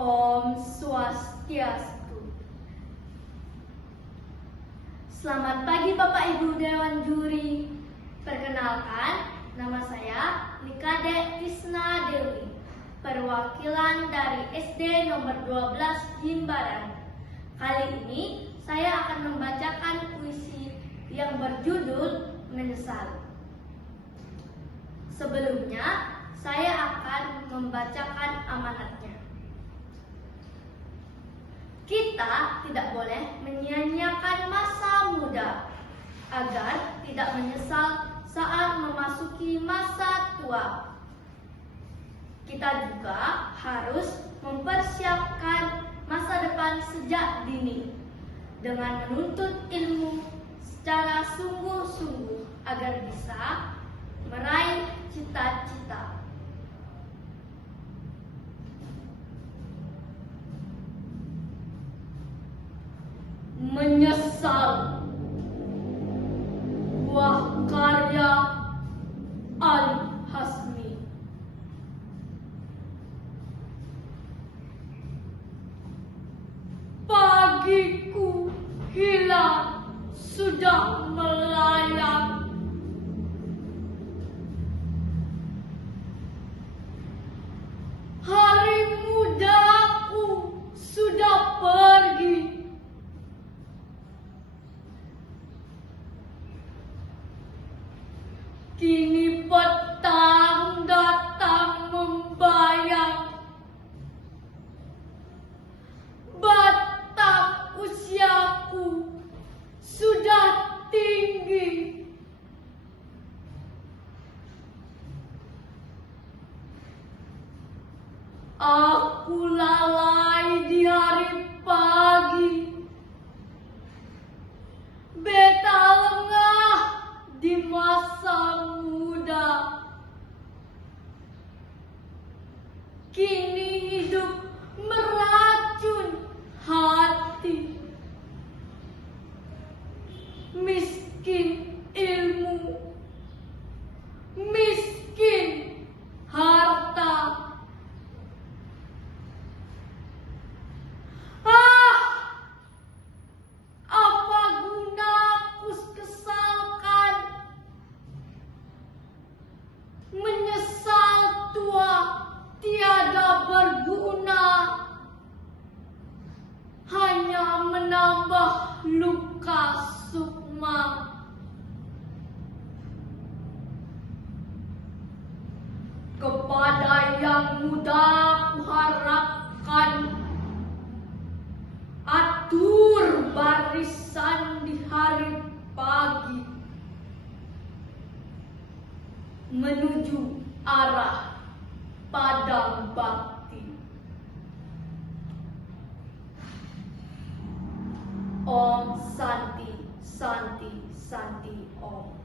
Om Swastiastu. Selamat pagi Bapak Ibu Dewan Juri. Perkenalkan, nama saya Nikade Tisna Dewi, perwakilan dari SD nomor 12 Jimbaran. Kali ini saya akan membacakan puisi yang berjudul Menyesal. Sebelumnya, saya akan membacakan amanatnya. Kita tidak boleh menyia-nyiakan masa muda agar tidak menyesal saat memasuki masa tua. Kita juga harus mempersiapkan masa depan sejak dini dengan menuntut ilmu secara sungguh-sungguh agar bisa meraih cita-cita. Menyesal, buah karya Ali Hasmi. Pagiku hilang sudah melayang, hari mudaku sudah pergi. Kini petang datang membayang, batang usiaku sudah tinggi. Aku lalai di hari pagi, beta lengah di masa muda. Kini hidup meracun hati, miskin ilmu, miskin harta. Apa guna ku kesalkan, menyesal tua tiada berguna, hanya menambah luka sukma. Kepada yang muda ku harapkan, atur barisan di hari pagi menuju arah padang bakti. Om Santi, Santi, Santi Om.